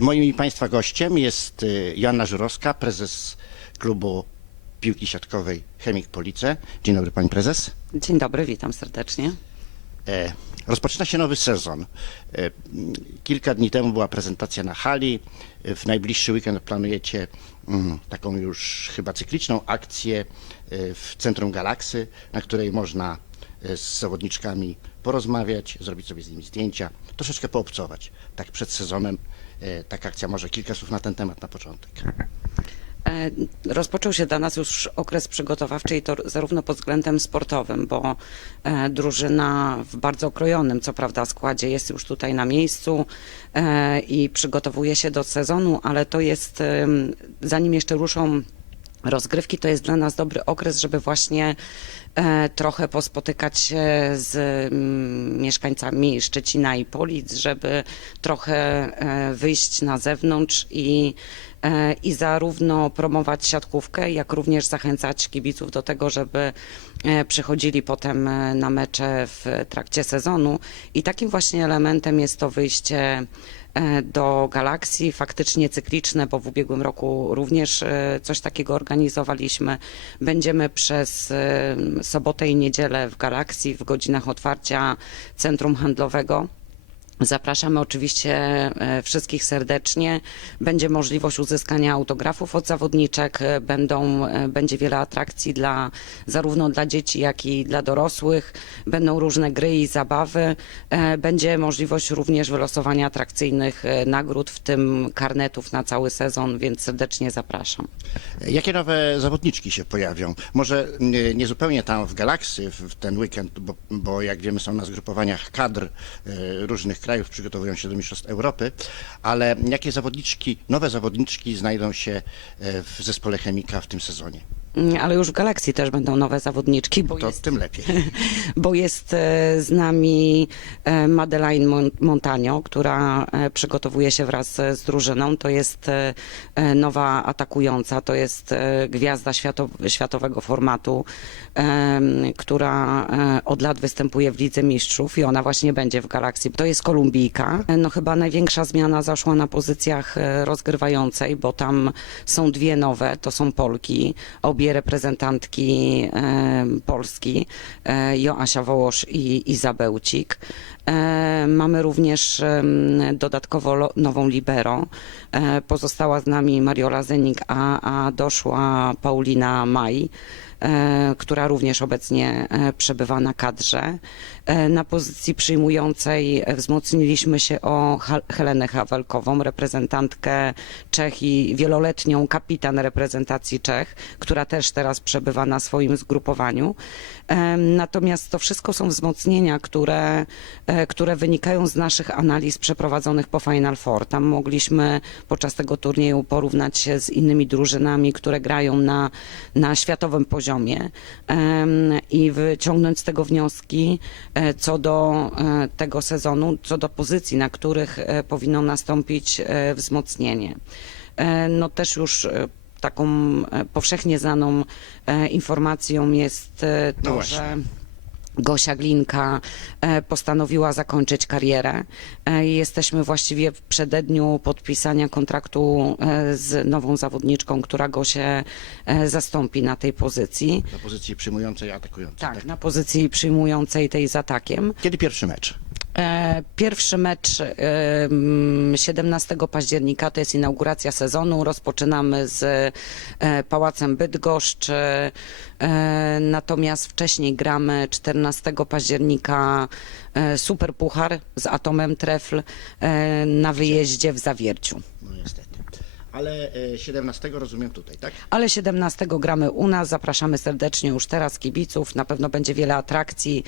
Moim i Państwa gościem jest y, Joanna Żurowska, prezes klubu piłki siatkowej Chemik Police. Dzień dobry Pani Prezes. Dzień dobry, witam serdecznie. E, Rozpoczyna się nowy sezon. E, Kilka dni temu była prezentacja na hali. W najbliższy weekend planujecie mm, taką już chyba cykliczną akcję e, w centrum Galaksy, na której można z zawodniczkami porozmawiać, zrobić sobie z nimi zdjęcia, troszeczkę poobcować. Tak przed sezonem taka akcja, może kilka słów na ten temat na początek. E, Rozpoczął się dla nas już okres przygotowawczy i to zarówno pod względem sportowym, bo e, drużyna w bardzo okrojonym, co prawda, składzie jest już tutaj na miejscu e, i przygotowuje się do sezonu, ale to jest, zanim jeszcze ruszą rozgrywki, to jest dla nas dobry okres, żeby właśnie e, trochę pospotykać się z mm, mieszkańcami Szczecina i Polic, żeby trochę e, wyjść na zewnątrz i, e, i zarówno promować siatkówkę, jak również zachęcać kibiców do tego, żeby przychodzili potem na mecze w trakcie sezonu. I takim właśnie elementem jest to wyjście do Galaksji, faktycznie cykliczne, bo w ubiegłym roku również e, coś takiego organizowaliśmy. Będziemy przez e, sobotę i niedzielę w Galaksji w godzinach otwarcia centrum handlowego. Zapraszamy oczywiście e, wszystkich serdecznie. Będzie możliwość uzyskania autografów od zawodniczek. E, Będą, e, będzie wiele atrakcji dla, zarówno dla dzieci, jak i dla dorosłych. Będą różne gry i zabawy. Będzie możliwość również wylosowania atrakcyjnych nagród, w tym karnetów na cały sezon, więc serdecznie zapraszam. Jakie nowe zawodniczki się pojawią? Może nie, nie zupełnie tam w Galaksy w ten weekend, bo, bo jak wiemy są na zgrupowaniach kadr różnych krajów, przygotowują się do Mistrzostw Europy, ale jakie zawodniczki, nowe zawodniczki znajdą się e, w zespole Chemika w tym sezonie? Mm, Ale już w Galaksji też będą nowe zawodniczki, bo To jest tym lepiej. bo jest e, z nami e, Madeleine Mon- Montagno, która e, przygotowuje się wraz z drużyną. To jest nowa atakująca, to jest gwiazda świato- światowego formatu, która od lat występuje w Lidze Mistrzów i ona właśnie będzie w Galaksji. To jest Kolumbijka. No chyba największa zmiana zaszła na pozycjach rozgrywającej, bo tam są dwie nowe, to są Polki, obie reprezentantki e, Polski, e, Joasia Wołosz i Izabełcik. E, mamy również dodatkowo nową libero. E, pozostała z nami Mariola Zenik, a, a doszła Paulina Maj która również obecnie przebywa na kadrze. Na pozycji przyjmującej wzmocniliśmy się o Helenę Hawelkową, reprezentantkę Czech i wieloletnią kapitan reprezentacji Czech, która też teraz przebywa na swoim zgrupowaniu. Natomiast to wszystko są wzmocnienia, które, e, które wynikają z naszych analiz przeprowadzonych po Final Four. Tam mogliśmy podczas tego turnieju porównać się z innymi drużynami, które grają na, na światowym poziomie i wyciągnąć z tego wnioski e, co do e, tego sezonu, co do pozycji, na których powinno nastąpić wzmocnienie. No też już taką e, powszechnie znaną e, informacją jest e, No to, właśnie. że Gosia Glinka postanowiła zakończyć karierę. I Jesteśmy właściwie w przededniu podpisania kontraktu z nową zawodniczką, która Gosię zastąpi na tej pozycji. Na pozycji przyjmującej, atakującej. Tak, na pozycji przyjmującej tej z atakiem. Kiedy pierwszy mecz? E, Pierwszy mecz e, mm, 17 października to jest inauguracja sezonu. Rozpoczynamy z e, Pałacem Bydgoszcz, natomiast wcześniej gramy 14 października Super Puchar z Atomem Trefl na wyjeździe w Zawierciu. Ale e, 17 rozumiem tutaj, tak? Ale 17 gramy u nas, zapraszamy serdecznie już teraz kibiców, na pewno będzie wiele atrakcji,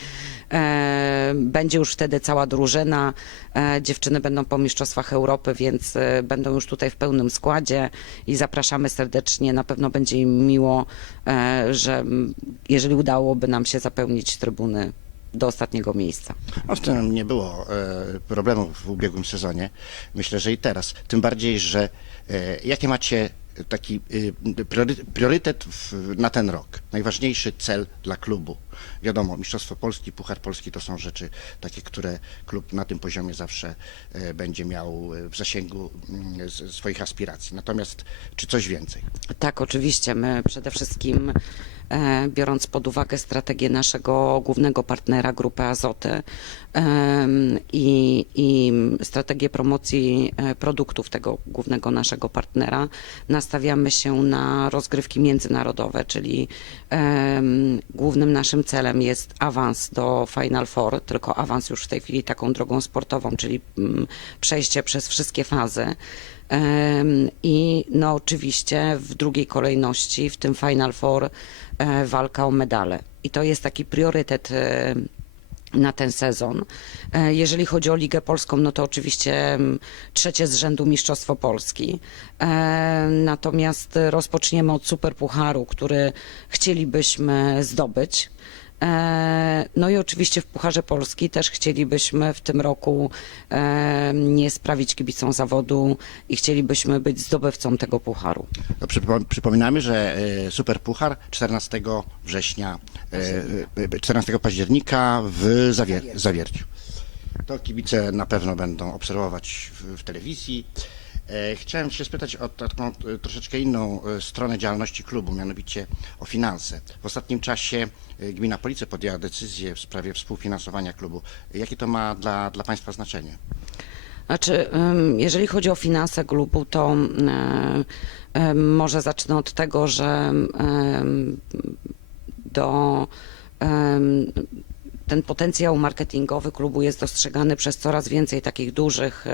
e, będzie już wtedy cała drużyna, e, dziewczyny będą po Mistrzostwach Europy, więc e, będą już tutaj w pełnym składzie i zapraszamy serdecznie, na pewno będzie im miło, e, że m, jeżeli udałoby nam się zapełnić trybuny do ostatniego miejsca. No w tym nie było e, problemów w ubiegłym sezonie. Myślę, że i teraz. Tym bardziej, że e, jakie macie taki y, priory- priorytet na ten rok, najważniejszy cel dla klubu. Wiadomo, Mistrzostwo Polski, Puchar Polski to są rzeczy takie, które klub na tym poziomie zawsze e, będzie miał e, w zasięgu mm, swoich aspiracji. Natomiast czy coś więcej? Tak, oczywiście. My przede wszystkim, e, biorąc pod uwagę strategię naszego głównego partnera, Grupy Azoty i, i strategię promocji e, produktów tego głównego naszego partnera, nastawiamy się na rozgrywki międzynarodowe, czyli głównym naszym celem jest awans do Final Four, tylko awans już w tej chwili taką drogą sportową, czyli mm, przejście przez wszystkie fazy. I no oczywiście w drugiej kolejności w tym Final Four e, walka o medale. I to jest taki priorytet e, na ten sezon. E, Jeżeli chodzi o Ligę Polską, no to oczywiście trzecie z rzędu Mistrzostwo Polski. Natomiast rozpoczniemy od Superpucharu, który chcielibyśmy zdobyć. E, No i oczywiście w Pucharze Polski też chcielibyśmy w tym roku e, nie sprawić kibicom zawodu i chcielibyśmy być zdobywcą tego pucharu. No, przypo- przypominamy, że e, Super Puchar 14 września, e, e, 14 października w Zawier- Zawierciu. To kibice na pewno będą obserwować w telewizji. E, Chciałem się spytać o taką e, troszeczkę inną e, stronę działalności klubu, mianowicie o finanse. W ostatnim czasie Gmina Police podjęła decyzję w sprawie współfinansowania klubu. Jakie to ma dla, dla Państwa znaczenie? Znaczy, jeżeli chodzi o finanse klubu, to y, może zacznę od tego, że do ten potencjał marketingowy klubu jest dostrzegany przez coraz więcej takich dużych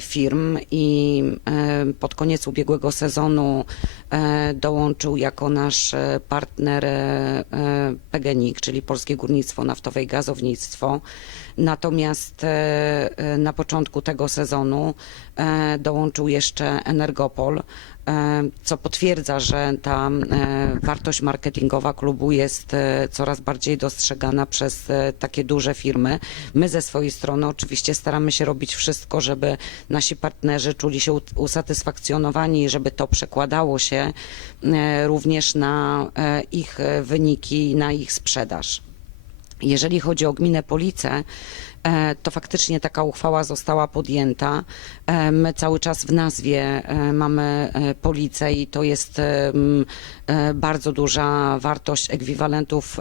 firm i e, pod koniec ubiegłego sezonu e, dołączył jako nasz e, partner e, e, PGNiG, czyli Polskie Górnictwo Naftowe i Gazownictwo. Natomiast e, e, na początku tego sezonu e, dołączył jeszcze Energopol, e, co potwierdza, że ta e, wartość marketingowa klubu jest e, coraz bardziej dostrzegana przez e, takie duże firmy. My ze swojej strony oczywiście staramy się robić wszystko, żeby nasi partnerzy czuli się usatysfakcjonowani żeby to przekładało się e, również na e, ich e, wyniki na ich sprzedaż. Jeżeli chodzi o gminę Police, e, to faktycznie taka uchwała została podjęta. E, My cały czas w nazwie e, mamy Policę i to jest bardzo duża wartość ekwiwalentów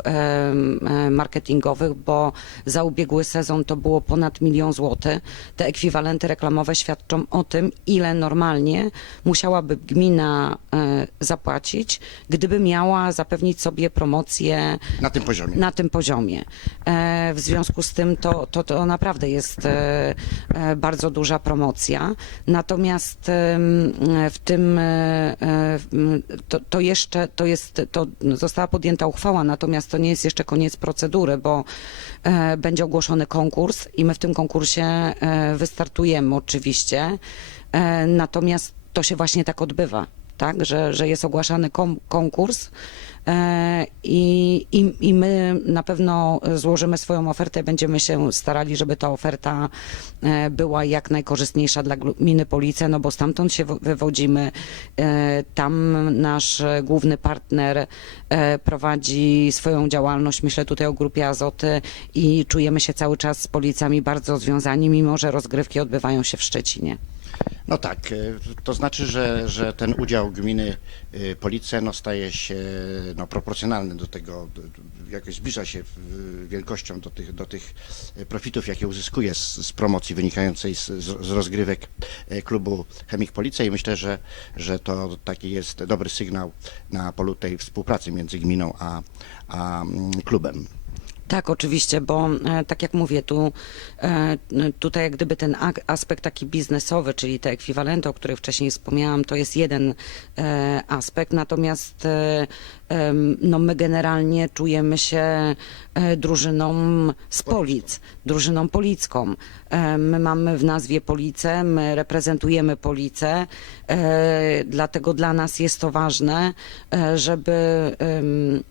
marketingowych, bo za ubiegły sezon to było ponad milion złotych. Te ekwiwalenty reklamowe świadczą o tym, ile normalnie musiałaby gmina zapłacić, gdyby miała zapewnić sobie promocję Na tym poziomie. na tym poziomie. E, W związku z tym to, to, to naprawdę jest e, e, bardzo duża promocja. Natomiast w tym to, to jeszcze to jest, to została podjęta uchwała, natomiast to nie jest jeszcze koniec procedury, bo będzie ogłoszony konkurs i my w tym konkursie wystartujemy oczywiście. Natomiast to się właśnie tak odbywa, tak, że, że jest ogłaszany kom, konkurs. E, I, i, I my na pewno złożymy swoją ofertę, będziemy się starali, żeby ta oferta e, była jak najkorzystniejsza dla gminy Police, no bo stamtąd się wo- wywodzimy. E, Tam nasz główny partner prowadzi swoją działalność, myślę tutaj o grupie Azoty i czujemy się cały czas z policjami bardzo związani, mimo że rozgrywki odbywają się w Szczecinie. No tak, e, to znaczy, że, że ten udział gminy e, Police no, staje się no, proporcjonalny do tego, jakoś zbliża się w- wielkością do tych, do tych e, profitów, jakie uzyskuje z, z promocji wynikającej z, z rozgrywek e, klubu Chemik Police i myślę, że, że to taki jest dobry sygnał na polu tej współpracy między gminą a, a mm, klubem. Tak, oczywiście, bo e, tak jak mówię, tu e, tutaj jak gdyby ten aspekt taki biznesowy, czyli te ekwiwalenty, o których wcześniej wspomniałam, to jest jeden e, aspekt, natomiast e, em, no my generalnie czujemy się e, drużyną z Polic, drużyną policką. E, My mamy w nazwie Police, my reprezentujemy Police, e, dlatego dla nas jest to ważne, e, żeby, mm,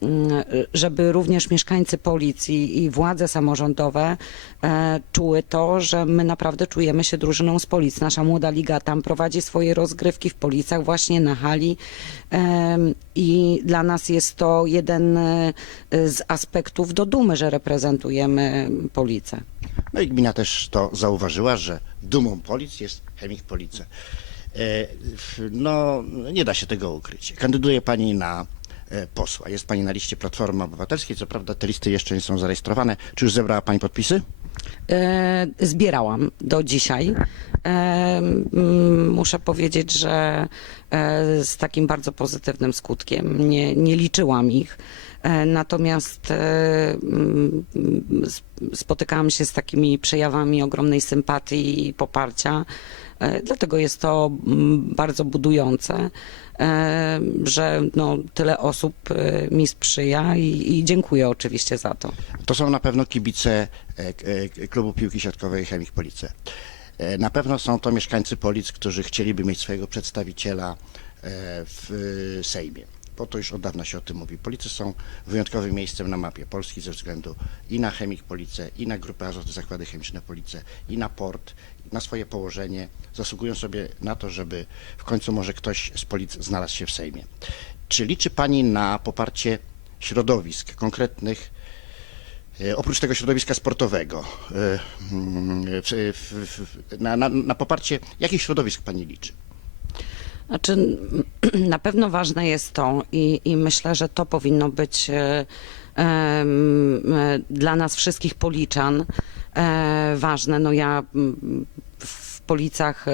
żeby również mieszkańcy Polic i, władze samorządowe e, czuły to, że my naprawdę czujemy się drużyną z Polic. Nasza młoda liga tam prowadzi swoje rozgrywki w Policach, właśnie na hali i dla nas jest to jeden e, z aspektów do dumy, że reprezentujemy Police. No i gmina też to zauważyła, że dumą Polic jest chemik Police. E, No, nie da się tego ukryć. Kandyduje pani na e, posła. Jest pani na liście Platformy Obywatelskiej. Co prawda te listy jeszcze nie są zarejestrowane. Czy już zebrała pani podpisy? E, zbierałam do dzisiaj. Muszę powiedzieć, że z takim bardzo pozytywnym skutkiem. Nie, nie liczyłam ich. Natomiast spotykałam się z takimi przejawami ogromnej sympatii i poparcia. E, Dlatego jest to mm, bardzo budujące, e, że no, tyle osób e, mi sprzyja i, i dziękuję oczywiście za to. To są na pewno kibice klubu piłki siatkowej Chemik Police. Na pewno są to mieszkańcy Polic, którzy chcieliby mieć swojego przedstawiciela w Sejmie. Bo to już od dawna się o tym mówi. Police są wyjątkowym miejscem na mapie Polski ze względu i na Chemik Police, i na Grupę Azoty Zakłady Chemiczne Police, i na port, na swoje położenie. Zasługują sobie na to, żeby w końcu może ktoś z Polic znalazł się w Sejmie. Czy liczy Pani na poparcie środowisk konkretnych E, Oprócz tego środowiska sportowego, e, mm, na, na, na poparcie jakich środowisk pani liczy? Znaczy, na pewno ważne jest to i, i myślę, że to powinno być e, dla nas wszystkich policzan ważne. No ja mm, w Policach e,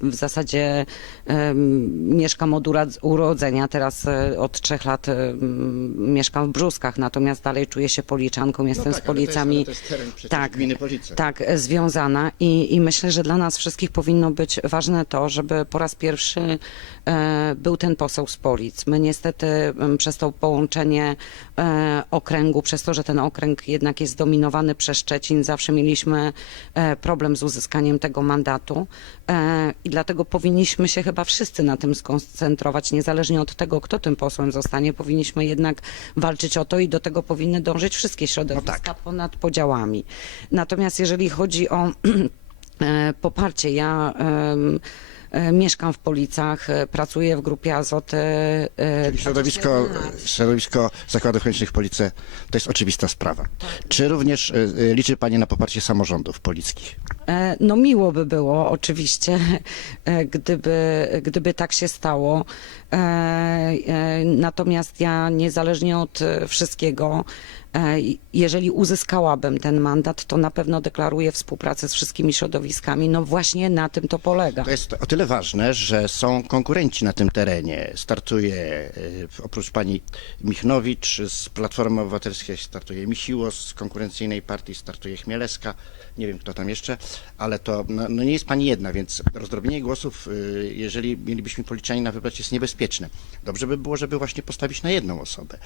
w zasadzie em, mieszkam od urodzenia, teraz e, od trzech lat em, mieszkam w Brzuskach, natomiast dalej czuję się policzanką, jestem z Policami. Tak, gminy Police. tak, e, związana I, i myślę, że dla nas wszystkich powinno być ważne to, żeby po raz pierwszy e, był ten poseł z Polic. My niestety em, przez to połączenie e, okręgu, przez to, że ten okręg jednak jest dominowany przez Szczecin, zawsze mieliśmy e, problem z uzyskaniem tego mandatu e, i dlatego powinniśmy się chyba wszyscy na tym skoncentrować, niezależnie od tego, kto tym posłem zostanie, powinniśmy jednak walczyć o to i do tego powinny dążyć wszystkie środowiska tak. ponad podziałami. Natomiast jeżeli chodzi o e, poparcie, ja e, mieszkam w Policach, e, pracuję w grupie Azoty. e, Czyli środowisko, środowisko Zakładów Chemicznych Police to jest oczywista sprawa. Czy również e, e, liczy pani na poparcie samorządów polickich? E, No miło by było oczywiście, e, gdyby, gdyby tak się stało. E, e, Natomiast ja niezależnie od e, wszystkiego, jeżeli uzyskałabym ten mandat, to na pewno deklaruję współpracę z wszystkimi środowiskami. No właśnie na tym to polega. To jest o tyle ważne, że są konkurenci na tym terenie. Startuje oprócz pani Michnowicz z Platformy Obywatelskiej, startuje Misiło z konkurencyjnej partii, startuje Chmielewska. Nie wiem kto tam jeszcze, ale to no, no nie jest pani jedna, więc rozdrobienie głosów, y, jeżeli mielibyśmy policjanina wybrać, jest niebezpieczne. Dobrze by było, żeby właśnie postawić na jedną osobę.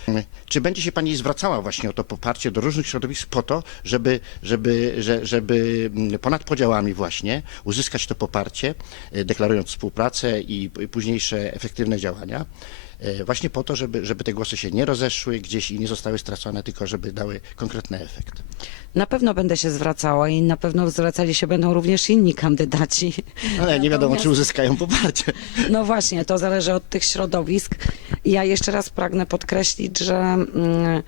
Czy będzie się pani zwracała właśnie o to poparcie do różnych środowisk po to, żeby, żeby, że- żeby mm, ponad podziałami właśnie uzyskać to poparcie, y, deklarując współpracę i późniejsze efektywne działania? Y, Właśnie po to, żeby, żeby te głosy się nie rozeszły gdzieś i nie zostały stracone, tylko żeby dały konkretny efekt. Na pewno będę się zwracała i na pewno zwracali się będą również inni kandydaci. Ale nie wiadomo, czy uzyskają poparcie. No właśnie, to zależy od tych środowisk. Ja jeszcze raz pragnę podkreślić, że mm,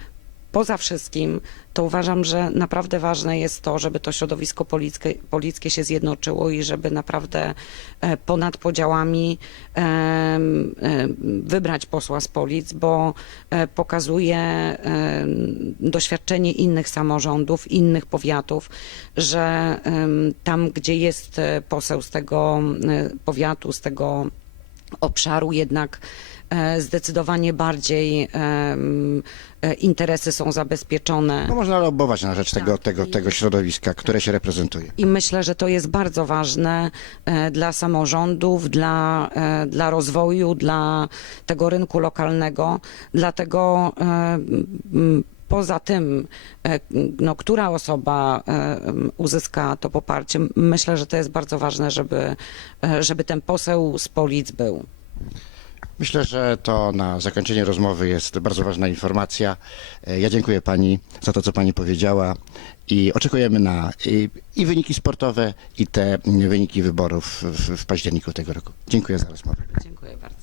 poza wszystkim to uważam, że naprawdę ważne jest to, żeby to środowisko polickie, polickie się zjednoczyło i żeby naprawdę e, ponad podziałami wybrać posła z Polic, bo e, pokazuje doświadczenie innych samorządów, innych powiatów, że tam, gdzie jest e, poseł z tego powiatu, z tego obszaru jednak zdecydowanie bardziej e, interesy są zabezpieczone. No można lobbować na rzecz tego, Tak. tego, tego środowiska, które się reprezentuje. I myślę, że to jest bardzo ważne e, dla samorządów, dla, e, dla rozwoju, dla tego rynku lokalnego. Dlatego e, poza tym, e, no, która osoba e, uzyska to poparcie, myślę, że to jest bardzo ważne, żeby, e, żeby ten poseł z Polic był. Myślę, że to na zakończenie rozmowy jest bardzo ważna informacja. E, Ja dziękuję Pani za to, co Pani powiedziała i oczekujemy na i, i wyniki sportowe, i te wyniki wyborów w, w październiku tego roku. Dziękuję za rozmowę. Dziękuję bardzo.